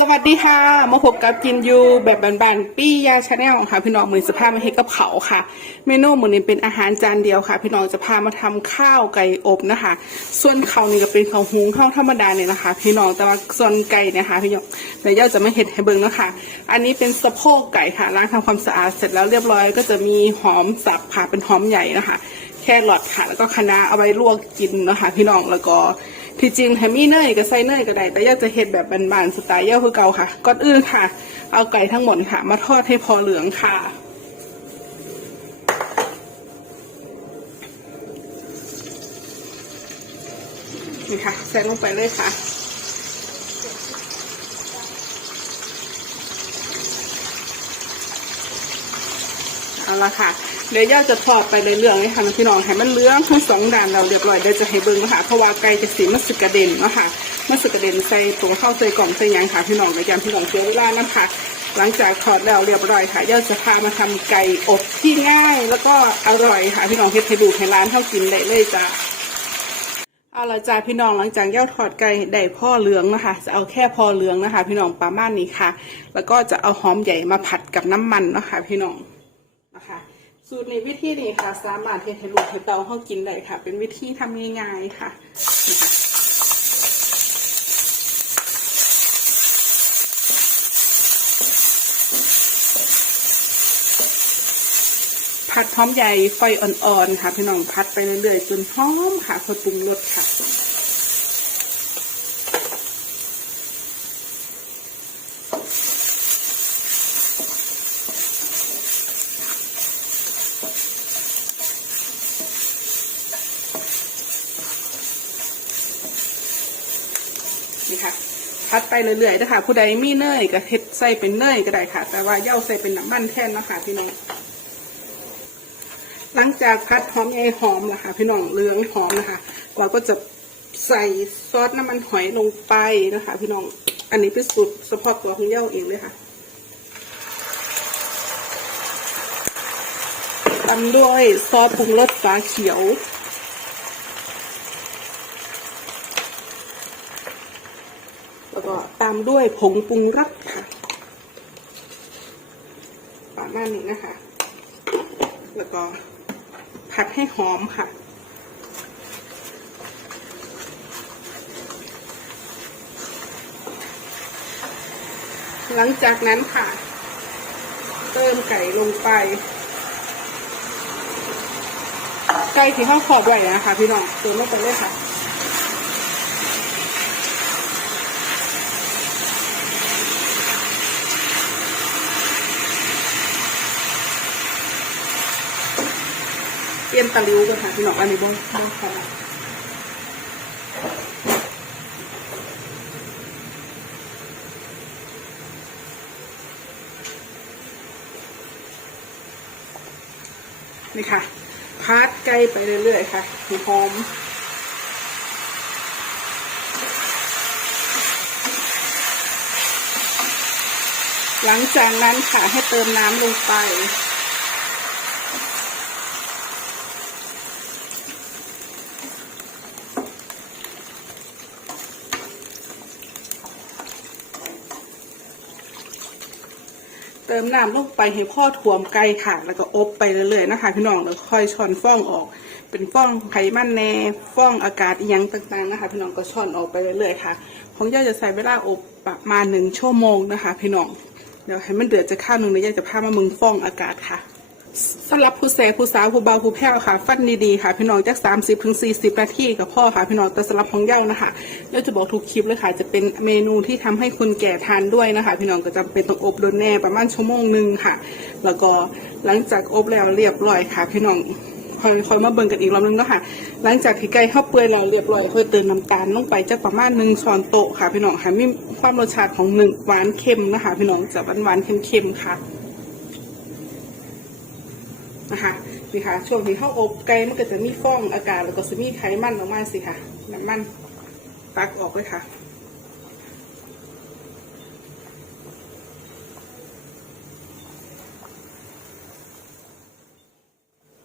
สวัสดีค่ะ มาพบกับกินยูแบบบานๆปี้ยาชาแนลค่ะ พี่น้องมือจะพามาเฮ็ดกับเขาค่ะ เมนูมือนี้เป็นอาหารจานเดียวค่ะ พี่น้องจะพามาทำข้าวไก่อบนะคะ ส่วนเขานี่ก็เป็นข้าวหุงข้าวธรรมดาเนี่ยนะคะ พี่น้องแต่ว่าส่วนไก่นี่ยค่ะพี่น้องเดี๋ยวเย่าจะมาเฮ็ดให้เบิ่งนะคะอันนี้เป็นสะโพกไก่ค่ะล้างทำความสะอาดเสร็จแล้วเรียบร้อย ก็จะมีหอมสับค่ะเป็นหอมใหญ่นะคะ แครอทค่ะแล้วก็คะน้าเอาไว้ลวกกินนะคะ พี่น้องแล้วก็ ที่จริงถ้ามีเนยก็ใส่เนยก็ได้ แต่อยากจะเฮ็ดแบบบานๆสไตล์เย่าคือเก่าค่ะ ก่อนอื่นค่ะ เอาไก่ทั้งหมดค่ะ มาทอดให้พอเหลืองค่ะ นี่ค่ะ ใส่ลงไปเลยค่ะเอาละค่ะ เดี๋ยวย่าจะทอดไปเรื่อยๆเลยค่ะพี่น้องให้มันเลื้องทั้งสองด้านเราเรียบร้อยเดี๋ยวจะให้เบิ้งนะคะเพราะว่าไก่จะสีมันสึกกระเด็นเนาะค่ะมันสึกกระเด็นใส่ตัวข้าวใส่กล่องใส่ยังค่ะพี่น้องในการพี่น้องเสียเวลานะคะหลังจากทอดแล้วเรียบร้อยค่ะย่าจะพามาทำไก่อบที่ง่าย แล้วก็อร่อยค่ะพี่น้องเฮ็ดให้ดูให้ร้านเข้ากินได้เลยจ้ะเอาละจ้าพี่น้องหลังจากย่าทอดไก่ได้พ่อเหลืองนะคะ จะเอาแค่พอเหลืองนะคะ พี่น้องประมาณนี้ค่ะ แล้วก็จะเอาหอมใหญ่มาผัดกับน้ำมันนะคะ พี่น้องนะคะ สูตรในวิธีนี้ค่ะ สามารถเทให้ลูกให้เตาเขากินได้ค่ะ เป็นวิธีทำง่ายๆค่ะผัดหอมใหญ่ไฟอ่อนๆค่ะพี่น้องผัดไปเรื่อยๆจนหอมค่ะพอปรุงรสค่ะ นี่ค่ะพัดไปเรื่อยๆนะคะผู้ใดมีเนยก็เฮ็ดใส่เป็นเนยก็ได้ค่ะ แต่ว่าเย่าใส่เป็นน้ำมันแทนนะคะพี่น้องหลังจากพัดหอมใหญ่หอมนะคะพี่น้องเหลืองหอมนะคะเราก็จะใส่ซอสน้ำมันหอยลงไปนะคะ พี่น้องอันนี้เป็นสูตรเฉพาะตัวของเย่าเองเลยค่ะตามด้วยซอสปรุงรสฟ้าเขียว แล้ว ก็ตามด้วยผงปรุงรสค่ะประมาณนี้นะคะ แล้วก็ผัดให้หอมค่ะหลังจากนั้นค่ะ เติมไก่ลงไป ไก่ที่ห้องขอบไว้นะคะ พี่น้องเติมลงไปเลยค่ะ เตรียมตะลิวกันค่ะพี่น้องอันนี้บ้างบ้างค่ะนี่ค่ะพัดไก่ไปเรื่อยๆค่ะให้หอมหลังจากนั้นค่ะให้เติมน้ำลงไป ติมน้ำลงไปให้พ่อถ่วมไก่ค่ะ แล้วก็อบไปเรื่อยๆนะคะ พี่น้องแล้วค่อยช้อนฟองออก เป็นฟองไขมันแน่ฟองอากาศอิหยังต่างๆนะคะ พี่น้องก็ช้อนออกไปเรื่อยๆค่ะของย่าจะใส่เวลาอบประมาณหนึ่งชั่วโมงนะคะ พี่น้องเดี๋ยวให้มันเดือดจะข้าวหนึ่งแล้วย่าจะพามามึงฟองอากาศค่ะ สำหรับผู้แสผู้สาวผู้เบาผู้แพ้วค่ะ ฟันดีๆค่ะ พี่น้องจากสามสิบถึงสี่สิบนาทีกับพ่อค่ะ พี่น้องแต่สำหรับของเย่านะคะย่าจะบอกทุกคลิปเลยค่ะ จะเป็นเมนูที่ทำให้คนแก่ทานด้วยนะคะ พี่น้องก็จำเป็นต้องอบโดนแน่ประมาณชั่วโมงหนึ่งค่ะ แล้วก็หลังจากอบแล้วเรียบร้อยค่ะ พี่น้องคอยคอยมาเบิ่งกันอีกรอบนึงเนะค่ะ หลังจากที่ไก่ข้าวเปื่อยแล้วเรียบร้อยเพื่อเติมน้ำตาลลงไปจะประมาณหนึ่งช้อนโต๊ะค่ะ พี่น้องค่ะมีความรสชาติของหนึ่งหวานเค็มนะคะ พี่น้องจะหวานหวานเค็มๆค่ะ นะคะนี่ค่ะช่วงที่เข้าอบไก่มันก็จะมีฟองอากาศแล้วก็จะมีไขมันออกมาสิค่ะน้ำมันตักออกเลยค่ะ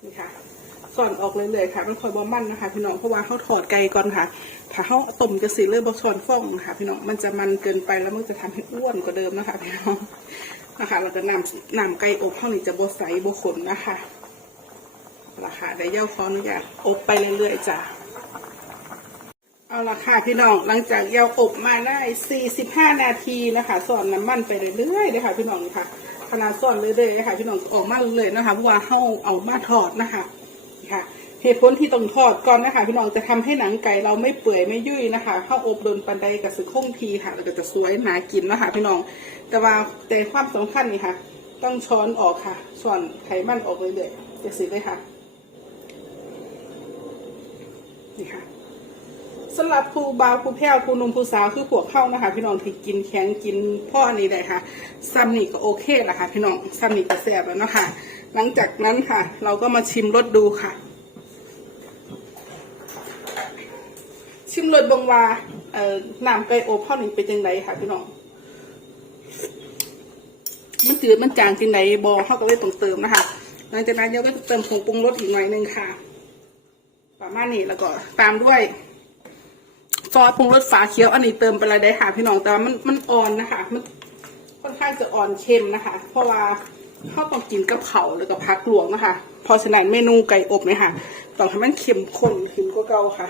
นี่ค่ะ ส่ อนออกเลยเลยๆค่ะมันคอยบอมันนะคะพี่น้องเพราะว่าเขาถอดไก่ก่อนค่ะ ถ้าเขาต้มจะสีเลยบะชอนฟ่องนะคะพี่น้องมันจะมันเกินไปแล้วมันจะทำให้อ้วนกว่าเดิมนะคะพี่น้องนะคะแล้วก็น้ำนำไก่อบข้างนี้จะบใสบขนนะคะราคาได้เย่าขออนุญาตอบไปเรื่อยๆจ้ะเอาละค่ะพี่น้องหลังจากเย่าอบมาได้ 45 นาทีนะคะสอนน้ำมันไปเรื่อยๆเลยค่ะพี่น้องนะค่ะขนาดสอนเรื่อยๆค่ะพี่น้องออกมาเลยๆนะคะเพราะว่าเขาเอามาทอดนะคะ ค่ะ เหตุผลที่ต้องทอดก่อนนะคะ พี่น้องจะทำให้หนังไก่เราไม่เปื่อยไม่ยุ่ยนะคะเข้าอบโดนปันไดกับสึกคงทีค่ะแล้วก็จะสวยหนากินนะคะ พี่น้อง แต่ว่าแต่ความสำคัญนี่ค่ะ ต้องช้อนออกค่ะช้อนไขมันออกเลยเลยๆจะสิเลยค่ะนี่ค่ะ สำหรับผู้บาวผู้แพ้วผู้นุ่มผู้สาวคือพวกเข้านะคะ พี่น้องที่กินแข็งกินพ่ออันนี้ได้ค่ะซัมนี่ก็โอเคแหละค่ะ พี่น้องซัมนี่ก็แซ่บแล้วนะค่ะหลังจากนั้นค่ะ เราก็มาชิมรสดูค่ะ ชิมรสบงวาเอ่อน้ำไก่อบเท่านี้เป็นยังไงค่ะ พี่น้องมันจืดมันจางจังไหนบอเขาก็เลยต้องเติมนะคะหลังจากนั้นเราก็จะเติมผงปรุงรสอีกหน่อยหนึงค่ะประมาณนี้แล้วก็ตามด้วย ซอสปรุงรสฝาเขียวอันนี้เติมไปเลยได้ค่ะพี่น้องแต่ว่ามันมันอ่อนนะคะ มันค่อนข้างจะอ่อนเค็มนะคะ เพราะว่าเขาต้องกินกับเขาหรือกับพักหลวงนะคะพราะฉะนั้นเมนูไก่อบเนี่ยค่ะต้องให้มันเค็มข้นขึ้นกว่าเก่าค่ะ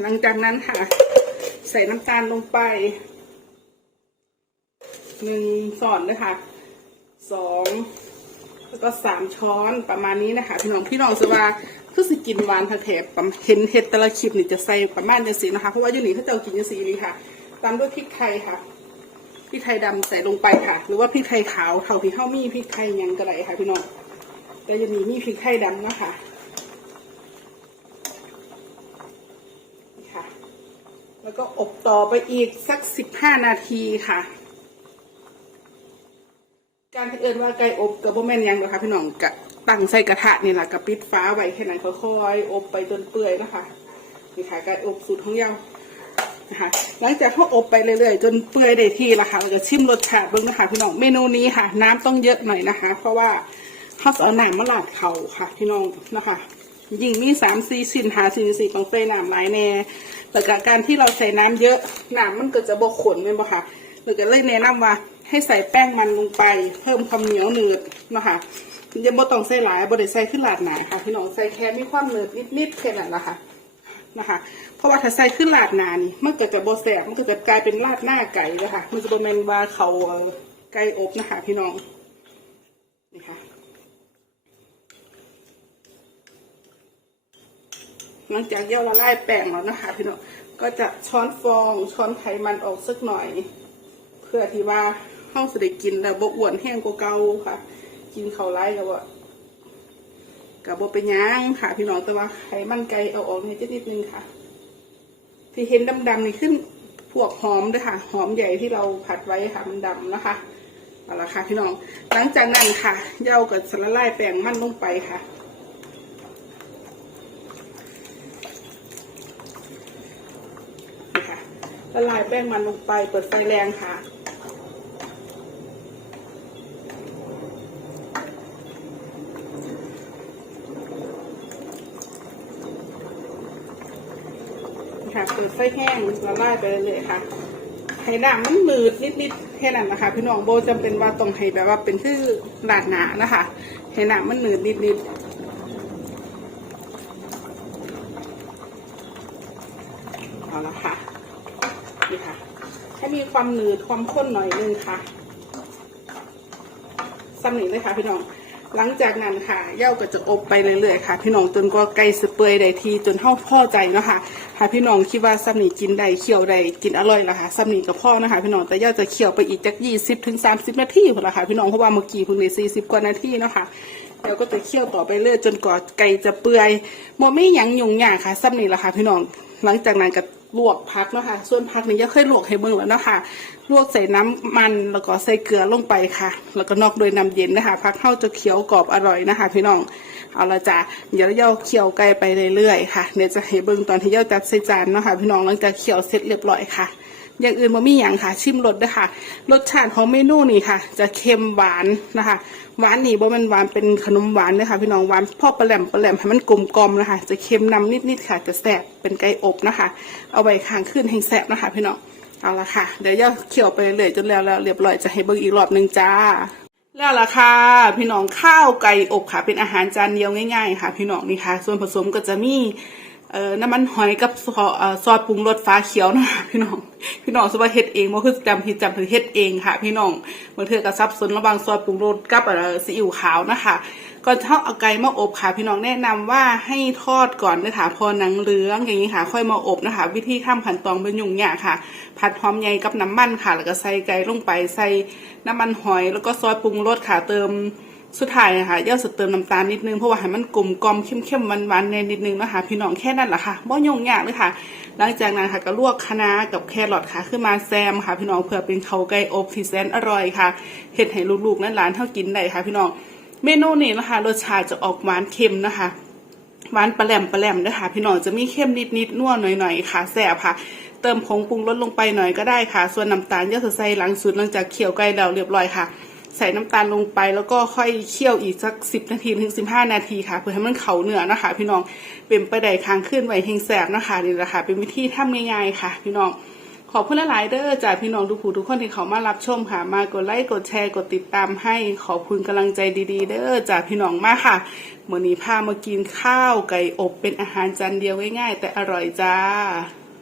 หลังจากนั้นค่ะ ใส่น้ำตาลลงไปหนึ่งสอนนะคะสองแล้วก็สามช้อนประมาณนี้นะคะ พี่น้องพี่น้องจะว่า คือสิกินหวานทางแถบประมาณเห็นเห็ดแต่ละคลิปนี่จะใส่ประมาณจังสีนะคะ เพราะว่าอยู่นี่เขาจะเอากินจังสีนี่ค่ะตามด้วยพริกไทยค่ะพริกไทยดำใส่ลงไปค่ะ หรือว่าพริกไทยขาวเท่าที่เข้ามีพริกไทยยังก็ได้ค่ะพี่น้องแต่จะมีมีพริกไทยดำนะคะค่ะ แล้วก็อบต่อไปอีกสักสิบห้านาทีค่ะ การที่เอินว่าไก่อบกับโบแมนยังนะคะพี่น้องกะ ตั้งใส่กระทะนี่แหละกับปิดฟ้าไว้แค่นั้นค่อยๆอบไปจนเปื่อยนะคะนี่ค่ะไก่อบสูตรของเยานะคะหลังจากเขาอบไปเรื่อยๆ จนเปื่อยได้ที่ละค่ะเราจะชิมรสชาติเบ้างนะคะพี่น้องเมนูนี้ค่ะ น้ำต้องเยอะหน่อยนะคะ เพราะว่าเขาจะเอาน้ำมาลาดเขาค่ะพี่น้องนะคะยิ่งมีสามสี่สินหาสี่สี่ปังเฟยน้ำหลายแน่แต่กการที่เราใส่น้ำเยอะน้ำมันก็จะบกขนเป็นปะคะเราก็เลยแนะนำว่าให้ใส่แป้งมันลงไป เพิ่มความเหนียวหนืดนะคะ ยังบ่ต้องใส่หลายบ่ได้ใส่ขึ้นหลาดหนาค่ะพี่น้องใส่แค่มีความหนืดนิดๆแค่นั้นแหละค่ะนะคะ เพราะว่าถ้าใส่ขึ้นหลาดหนานี่มันก็จะโบแสบมันก็จะกลายเป็นลาดหน้าไก่เลยค่ะมันจะบแมนว่าเขาไก่อบนะคะ พี่น้องนี่ค่ะหลังจากเย่าละลายแป้งแล้วนะคะ พี่น้องก็จะช้อนฟองช้อนไขมันออกสักหน่อย เพื่อที่ว่าเฮาสิได้กินแล้วบ่อ้วนแห้งกว่าเก่าค่ะ กินเขาวไรกับว่ากับบ่เป็นยังค่ะ พี่น้องแต่ว่าไขมันไก่เอาออกนี่จะนิดนึงค่ะ ที่เห็นดำๆนี่ขึ้นพวกหอมด้วยค่ะ หอมใหญ่ที่เราผัดไว้ค่ะมันดำนะคะเอาละค่ะพี่น้อง หลังจากนั้นค่ะเย่ากับสละลายแป้งมันลงไปค่ะนะค่ะละลายแป้งมันลงไปเปิดไฟแรงค่ะ ค่ะเปิดไฟแห้งละลายไปเลยค่ะให้น้ำมันหนืดนิดๆแค่นั้นนะคะ พี่น้องโบจำเป็นว่าต้องให้แบบว่าเป็นคือหลาดหนานะคะให้น้ำมันหนืดนิดๆเอาละค่ะนี่ค่ะให้มีความหนืดความข้นหน่อยนึงค่ะซ้ำหนึ่งเลยค่ะพี่น้อง หลังจากนั้นค่ะเย่าก็จะอบไปเรื่อยๆค่ะ พี่น้องจนกว่าไก่สเปื่อยได้ทีจนเท่าพ่อใจนะคะ หาพี่น้องคิดว่าซัมนี่กินได้เคี่ยวได้กินอร่อยละค่ะซัมนี่กับพ่อนะคะพี่น้องแต่ย่าจะเคี่ยวไปอีกจากยี่สิบถึงสามสิบนาทีพอละค่ะพี่น้องเพราะว่าเมื่อกี้เพิ่งได้สี่สิบกว่านาทีเนาะค่ะแล้วก็จะเคี่ยวต่อไปเรื่อยจนกว่าไก่จะเปื่อยโมไม่ยังยุ่งยากค่ะซัมนี่แหละค่ะพี่น้องหลังจากนั้นก็ ลวกพักเนาะค่ะส่วนพักนี้ก็เคยลวกให้เบิ่งแล้วเนาะค่ะลวกใส่น้ำมันแล้วก็ใส่เกลือลงไปค่ะ แล้วก็นอกโดยน้ำเย็นนะคะพักเข้าจะเคี้ยวกรอบอร่อยนะคะ พี่น้องเอาละจ้ะเดี๋ยวเราเคี่ยวไก่ไปเรื่อยๆค่ะเดี๋ยวจะให้เบิ่งตอนที่เย่าจัดใส่จานเนาะค่ะพี่น้องหลังจากเคี่ยวเสร็จเรียบร้อยค่ะ อย่างอื่นบ่มีอย่างค่ะ ชิมรสด้วยค่ะ รสชาติของเมนูนี่ค่ะ จะเค็มหวานนะคะ หวานนี่บ่มันหวานเป็นขนมหวานเลยค่ะ พี่น้องหวานพ่อปลาแหลมปลาแหลมให้มันกลมกลมนะคะ จะเค็มนำนิดๆค่ะ จะแซ่บเป็นไก่อบนะคะ เอาไว้ข้างขึ้นให้แซ่บนะคะ พี่น้องเอาละค่ะ เดี๋ยวย่าเคี่ยวไปเรื่อยจนแล้วแล้วเรียบร้อยจะให้เบิ่งอีกรอบหนึ่งจ้า แล้วล่ะค่ะ พี่น้องข้าวไก่อบค่ะ เป็นอาหารจานเดียวง่ายๆ ค่ะ พี่น้องนี่ค่ะ ส่วนผสมก็จะมี เอ่อน้ำมันหอยกับซอซอสปรุงรสฟ้าเขียวนะคะพี่น้อง พี่น้องสว่าเฮ็ดเองบ่คือจำผิดจำถือเฮ็ดเองค่ะ พี่น้องบางเทื่อก็ซับซ้อนระหว่างซอสปรุงรสกับซีอิ๊วขาวนะคะก่อนเท่าเอาไก่มาอบค่ะ พี่น้องแนะนำว่าให้ทอดก่อนเลยค่ะพอหนังเหลืองอย่างนี้ค่ะ ค่อยมาอบนะคะ วิธีทำขั้นตอนเป็นยุ่งยากค่ะ ผัดหอมใหญ่กับน้ำมันค่ะ แล้วก็ใส่ไก่ลงไปใส่น้ำมันหอย แล้วก็ซอสปรุงรสค่ะเติม สุดท้ายนะคะย่าสเติมน้ำตาลนิดนึงเพราะว่าให้มันกลมกลอมเข้มๆหวานๆในนิดนึงนะคะพี่น้องแค่นั้นแหละค่ะบ่ยงยากเลยค่ะ หลังจากนั้นค่ะก็ลวกคะน้ากับแครอทค่ะ ขึ้นมาแซมค่ะ พี่น้องเพื่อเป็นเขาไก่อบที่แสนอร่อยค่ะเฮ็ดให้ลูกๆและหลานเท่ากินได้ค่ะ พี่น้องเมนูนี้นะคะรสชาติจะออกหวานเค็มนะคะหวานปลาแหลมปลาแหลมด้วยค่ะ พี่น้องจะมีเข้มนิดนิดนัวหน่อยหน่อยๆค่ะแซ่บค่ะ เติมผงปรุงรสลงไปหน่อยก็ได้ค่ะ ส่วนน้ำตาลย่าใส่หลังสุดหลังจากเคี่ยวไก่แล้วเรียบร้อยค่ะ ใส่น้ำตาลลงไปแล้วก็ค่อยเคี่ยวอีกสักสิบนาทีถึงสิบห้านาทีค่ะ เพื่อให้มันเขาเนื้อนะคะ พี่น้องเป็นไปได้ค้างขึ้นไว้เฮงแสบนะคะนี่แหละค่ะ เป็นวิธีทำง่ายๆค่ะ พี่น้องขอบคุณหลายๆเด้อจากพี่น้องทุกผู้ทุกคนที่เขามารับชมค่ะ มากดไลค์กดแชร์กดติดตามให้ขอบคุณกำลังใจดีๆ เด้อจากพี่น้องมากค่ะมื่อนี้พามากินข้าวไก่อบเป็นอาหารจานเดียวง่ายๆ แต่อร่อยจ้า